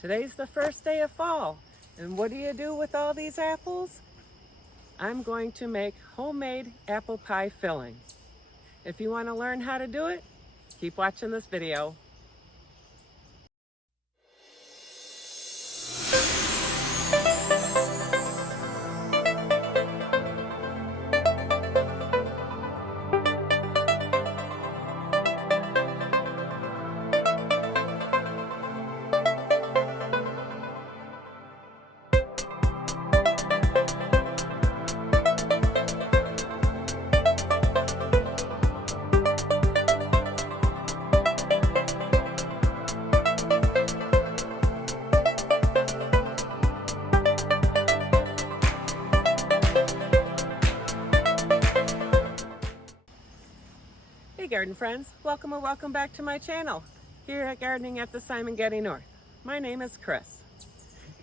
Today's the first day of fall, and what do you do with all these apples? I'm going to make homemade apple pie filling. If you want to learn how to do it, keep watching this video. Hey garden friends, welcome or welcome back to my channel here at Gardening at the Simongetti North. My name is Chris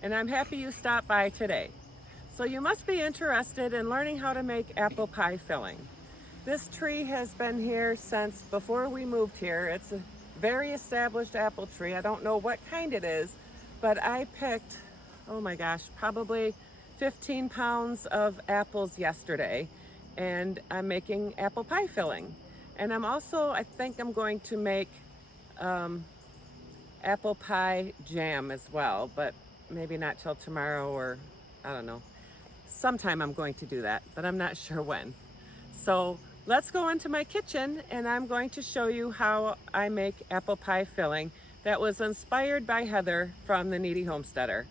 and I'm happy you stopped by today. So you must be interested in learning how to make apple pie filling. This tree has been here since before we moved here. It's a very established apple tree. I don't know what kind it is, but I picked, oh my gosh, probably 15 pounds of apples yesterday, and I'm making apple pie filling. And I'm also, I think I'm going to make apple pie jam as well, but maybe not till tomorrow, or I don't know. Sometime I'm going to do that, but I'm not sure when. So let's go into my kitchen and I'm going to show you how I make apple pie filling that was inspired by Heather from the Needy Homesteader.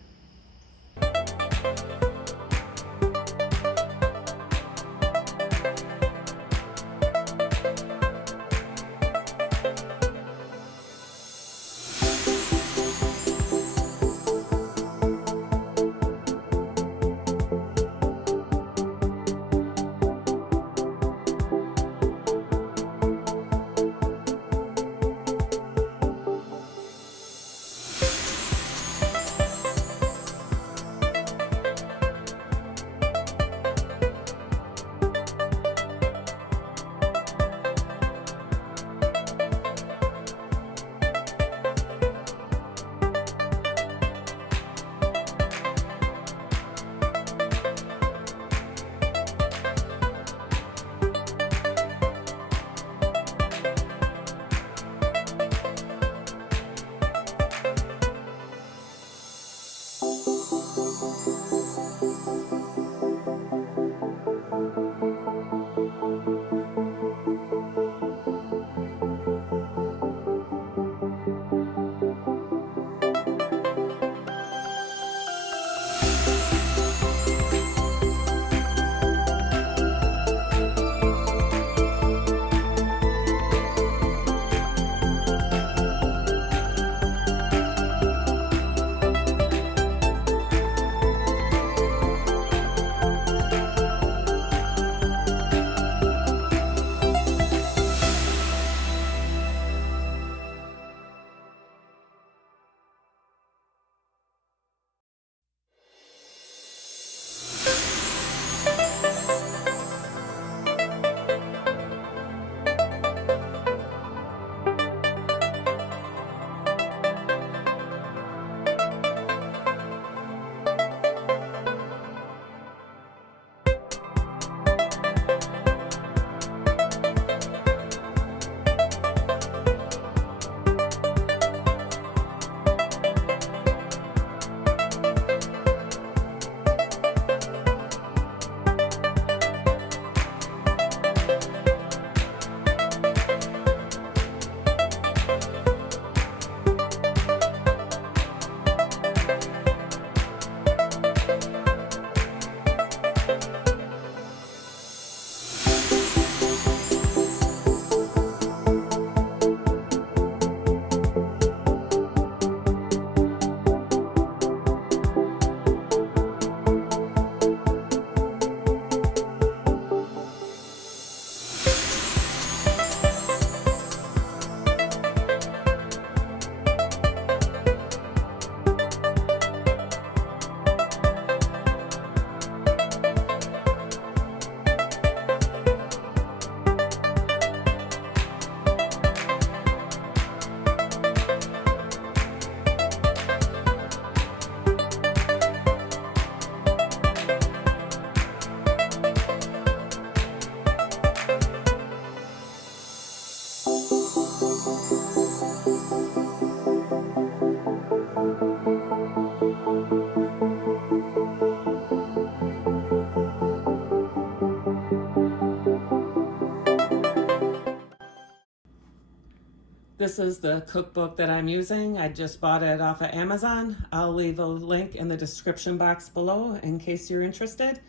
This is the cookbook that I'm using. I just bought it off of Amazon. I'll leave a link in the description box below in case you're interested.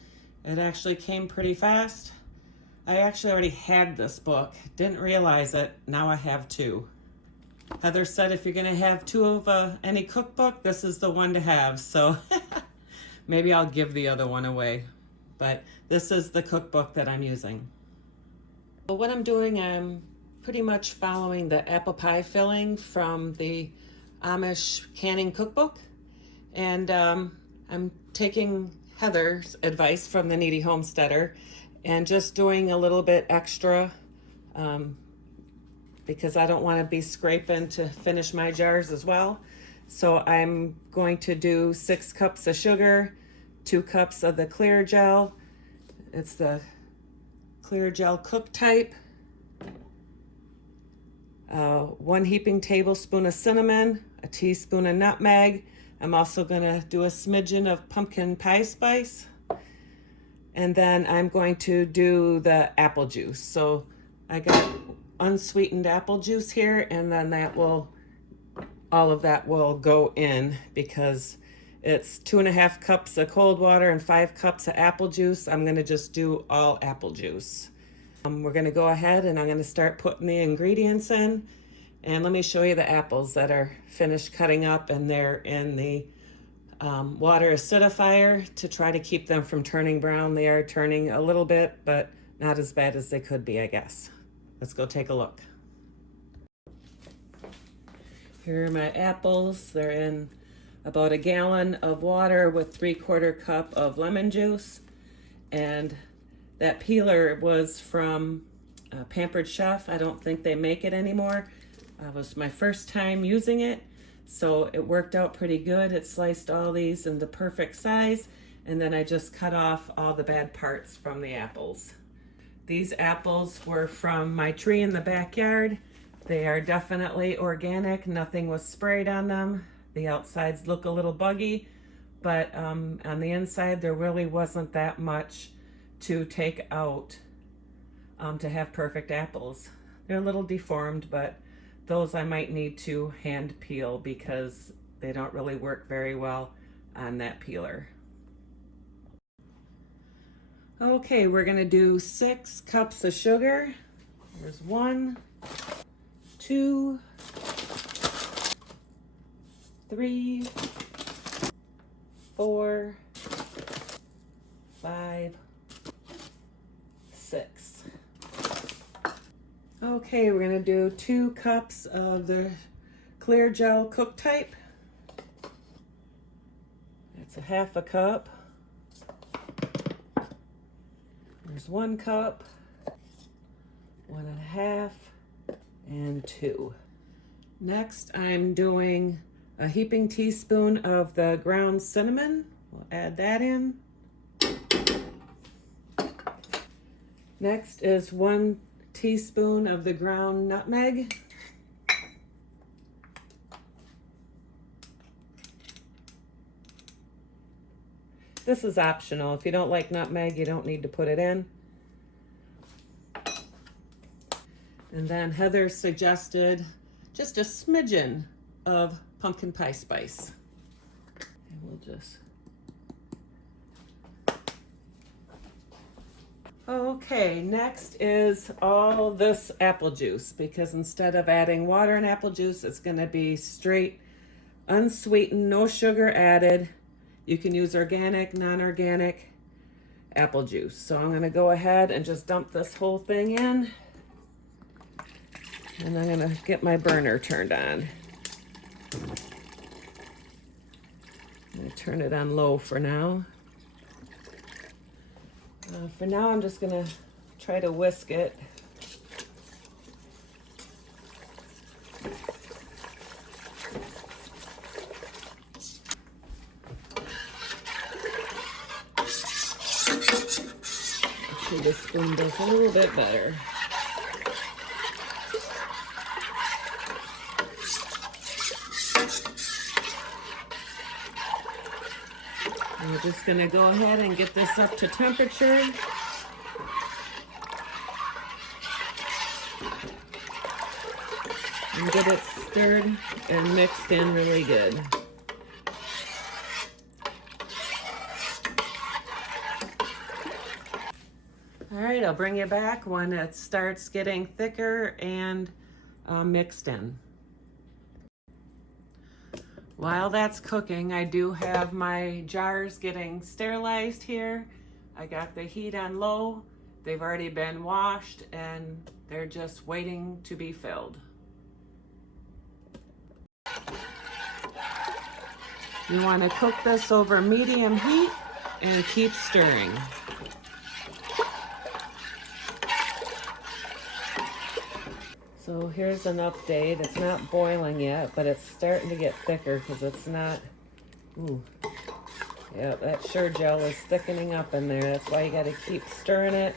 It actually came pretty fast. I actually already had this book. Didn't realize it. Now I have two. Heather said if you're going to have two of any cookbook, this is the one to have. So maybe I'll give the other one away. But this is the cookbook that I'm using. So what I'm doing, I'm pretty much following the apple pie filling from the Amish canning cookbook. And I'm taking Heather's advice from the Needy Homesteader and just doing a little bit extra because I don't want to be scraping to finish my jars as well. So I'm going to do 6 cups of sugar, 2 cups of the clear gel. It's the clear gel cook type. 1 heaping tablespoon of cinnamon, a teaspoon of nutmeg. I'm also going to do a smidgen of pumpkin pie spice. And then I'm going to do the apple juice. So I got unsweetened apple juice here, and then all of that will go in because it's 2.5 cups of cold water and 5 cups of apple juice. I'm going to just do all apple juice. We're going to go ahead and I'm going to start putting the ingredients in. And let me show you the apples that are finished cutting up, and they're in the water acidifier to try to keep them from turning brown. They are turning a little bit, but not as bad as they could be, I guess. Let's go take a look. Here are my apples. They're in about 1 gallon of water with 3/4 cup of lemon juice. And that peeler was from Pampered Chef. I don't think they make it anymore. It was my first time using it, so it worked out pretty good. It sliced all these in the perfect size, and then I just cut off all the bad parts from the apples. These apples were from my tree in the backyard. They are definitely organic. Nothing was sprayed on them. The outsides look a little buggy, but on the inside there really wasn't that much to take out to have perfect apples. They're a little deformed, but those I might need to hand peel because they don't really work very well on that peeler. Okay, we're gonna do 6 cups of sugar. There's 1, 2, 3, 4, 5, 6. Okay, we're gonna do 2 cups of the clear gel cook type. That's 1/2 cup. There's 1 cup, 1 1/2, and 2. Next, I'm doing a heaping teaspoon of the ground cinnamon. We'll add that in. Next is 1 teaspoon of the ground nutmeg. This is optional. If you don't like nutmeg, you don't need to put it in. And then Heather suggested just a smidgen of pumpkin pie spice. And we'll just... Okay, next is all this apple juice, because instead of adding water and apple juice, it's going to be straight, unsweetened, no sugar added. You can use organic, non-organic apple juice. So I'm going to go ahead and just dump this whole thing in. And I'm going to get my burner turned on. I'm going to turn it on low for now. For now, I'm just going to try to whisk it. See, this spoon does a little bit better. We're just going to go ahead and get this up to temperature. and get it stirred and mixed in really good. All right, I'll bring you back when it starts getting thicker and mixed in. While that's cooking, I do have my jars getting sterilized here. I got the heat on low. They've already been washed and they're just waiting to be filled. You want to cook this over medium heat and keep stirring. So here's an update. It's not boiling yet, but it's starting to get thicker because it's not, ooh. Yeah, that sure gel is thickening up in there. That's why you got to keep stirring it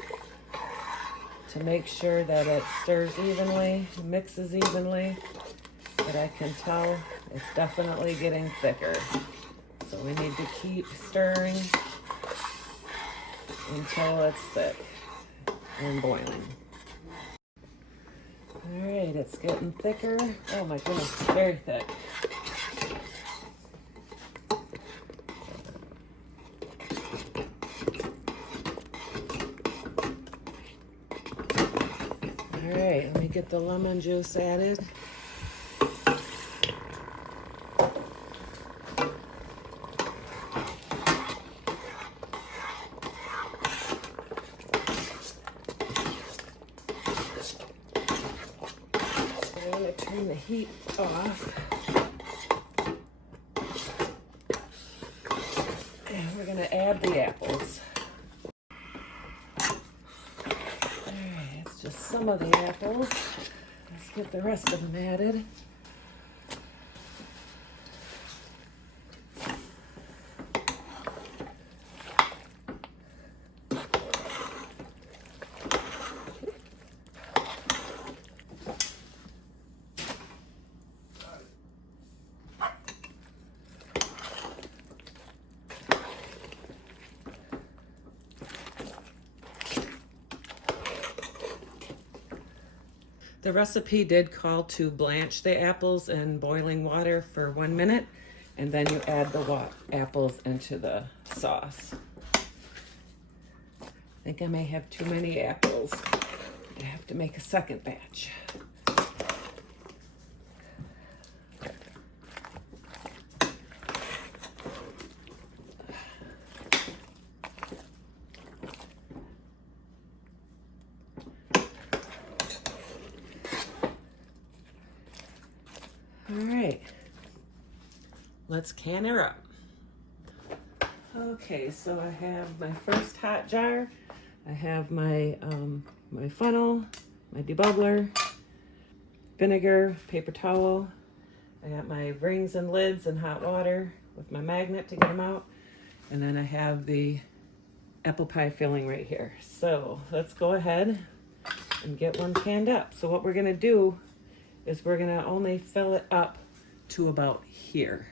to make sure that it stirs evenly, mixes evenly. But I can tell it's definitely getting thicker. So we need to keep stirring until it's thick and boiling. All right, it's getting thicker. Oh my goodness, it's very thick. All right, let me get the lemon juice added. I'm going to turn the heat off. And we're going to add the apples. Alright, it's just some of the apples. Let's get the rest of them added. The recipe did call to blanch the apples in boiling water for 1 minute, and then you add the apples into the sauce. I think I may have too many apples. I have to make a second batch. All right, let's can her up. Okay, so I have my first hot jar. I have my my funnel, my debubbler, vinegar, paper towel. I got my rings and lids in hot water with my magnet to get them out. And then I have the apple pie filling right here. So let's go ahead and get one canned up. So what we're gonna do is we're gonna only fill it up to about here.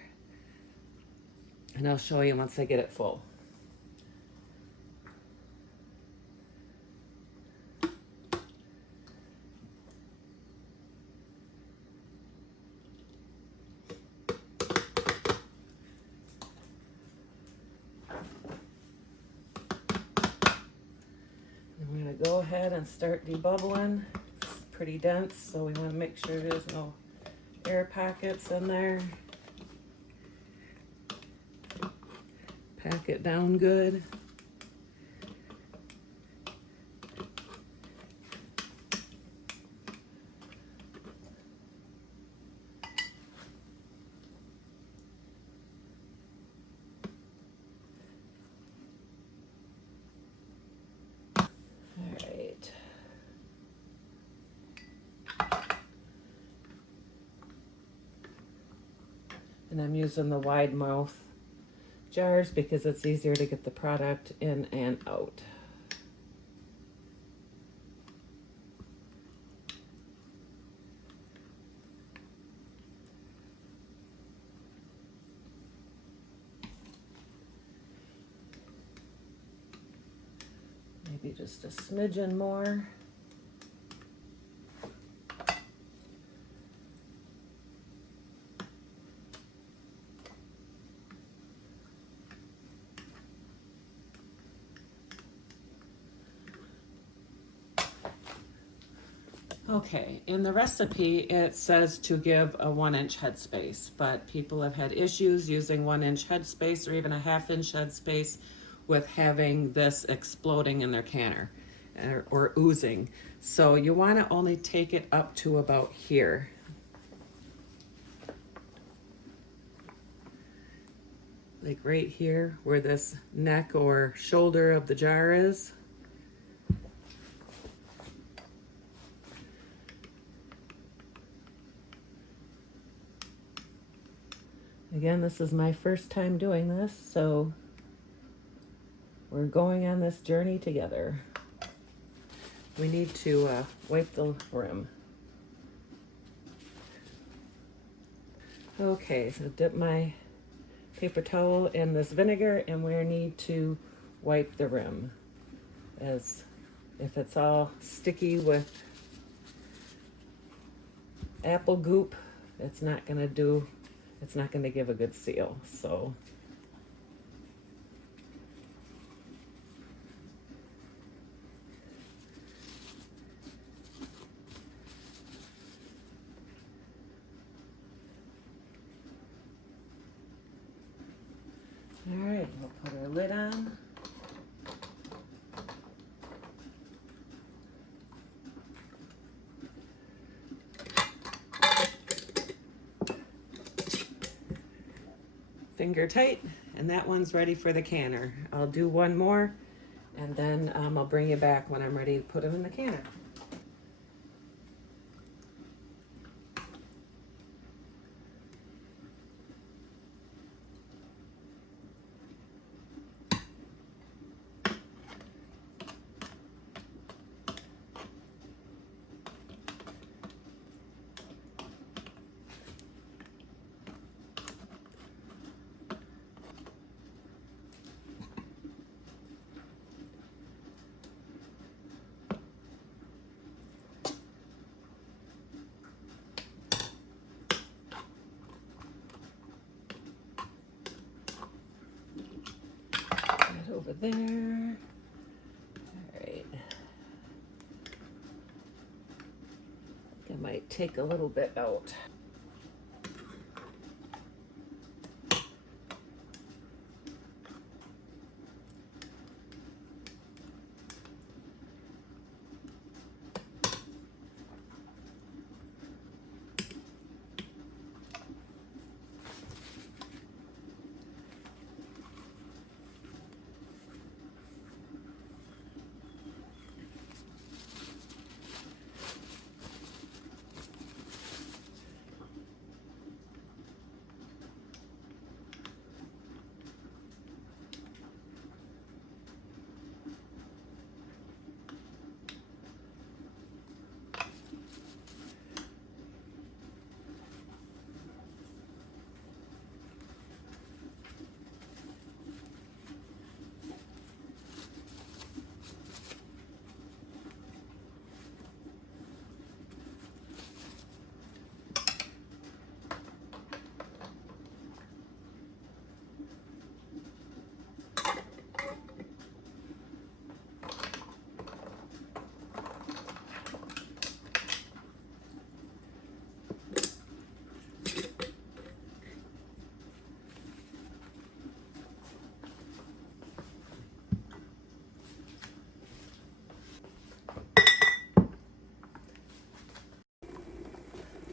And I'll show you once I get it full. And we're gonna go ahead and start debubbling. It's pretty dense, so we wanna make sure there's no air pockets in there. Pack it down good. All right. And I'm using the wide mouth jars because it's easier to get the product in and out. Maybe just a smidgen more. Okay, in the recipe it says to give a 1-inch headspace, but people have had issues using 1-inch headspace or even a 1/2 inch headspace with having this exploding in their canner or oozing. So you want to only take it up to about here. Like right here where this neck or shoulder of the jar is. Again, this is my first time doing this, so we're going on this journey together. We need to wipe the rim. Okay, so dip my paper towel in this vinegar and we need to wipe the rim, as if it's all sticky with apple goop, it's not going to give a good seal. So all right, we'll put our lid on. Finger tight, and that one's ready for the canner. I'll do one more and then I'll bring you back when I'm ready to put them in the canner. Over there. All right. I might take a little bit out.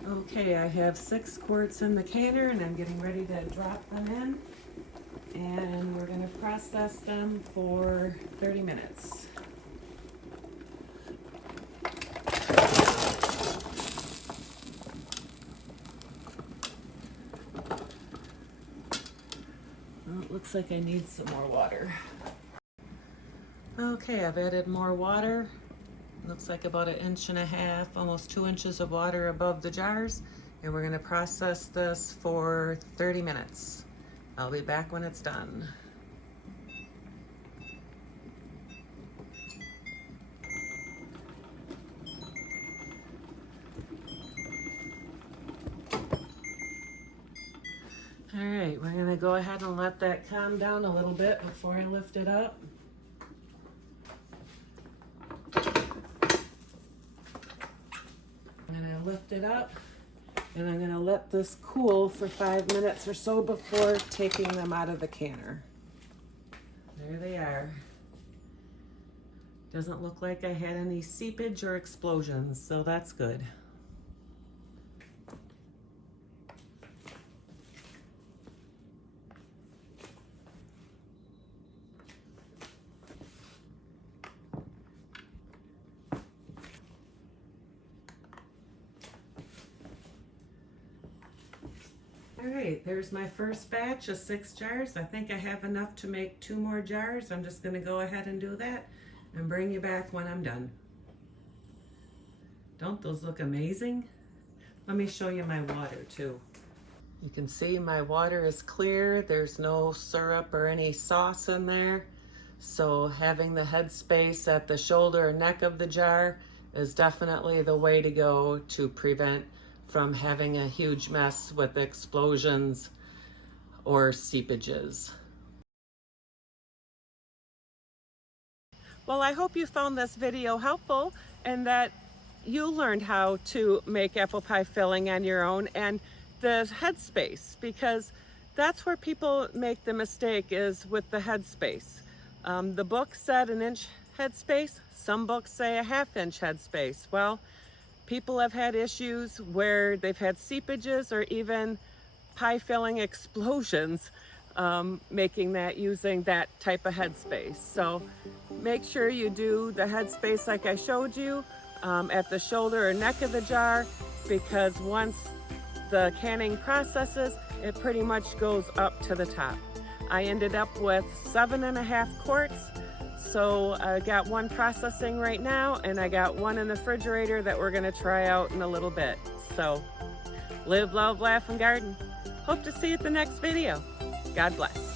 Okay, I have 6 quarts in the canner and I'm getting ready to drop them in. And we're going to process them for 30 minutes. Well, it looks like I need some more water. Okay, I've added more water. Looks like about 1.5 inches, almost 2 inches of water above the jars. And we're going to process this for 30 minutes. I'll be back when it's done. All right, we're going to go ahead and let that calm down a little bit before I lift it up. lift it up and I'm gonna let this cool for 5 minutes or so before taking them out of the canner. There they are. Doesn't look like I had any seepage or explosions, so that's good. All right, there's my first batch of 6 jars. I think I have enough to make 2 more jars. I'm just gonna go ahead and do that and bring you back when I'm done. Don't those look amazing? Let me show you my water too. You can see my water is clear. There's no syrup or any sauce in there. So having the headspace at the shoulder or neck of the jar is definitely the way to go to prevent from having a huge mess with explosions or seepages. Well, I hope you found this video helpful and that you learned how to make apple pie filling on your own and the headspace, because that's where people make the mistake, is with the headspace. The book said 1-inch headspace. Some books say a 1/2-inch headspace. Well, people have had issues where they've had seepages or even pie filling explosions, making that using that type of headspace. So make sure you do the headspace like I showed you at the shoulder or neck of the jar, because once the canning processes, it pretty much goes up to the top. I ended up with 7.5 quarts. So I got 1 processing right now, and I got 1 in the refrigerator that we're gonna try out in a little bit. So live, love, laugh, and garden. Hope to see you at the next video. God bless.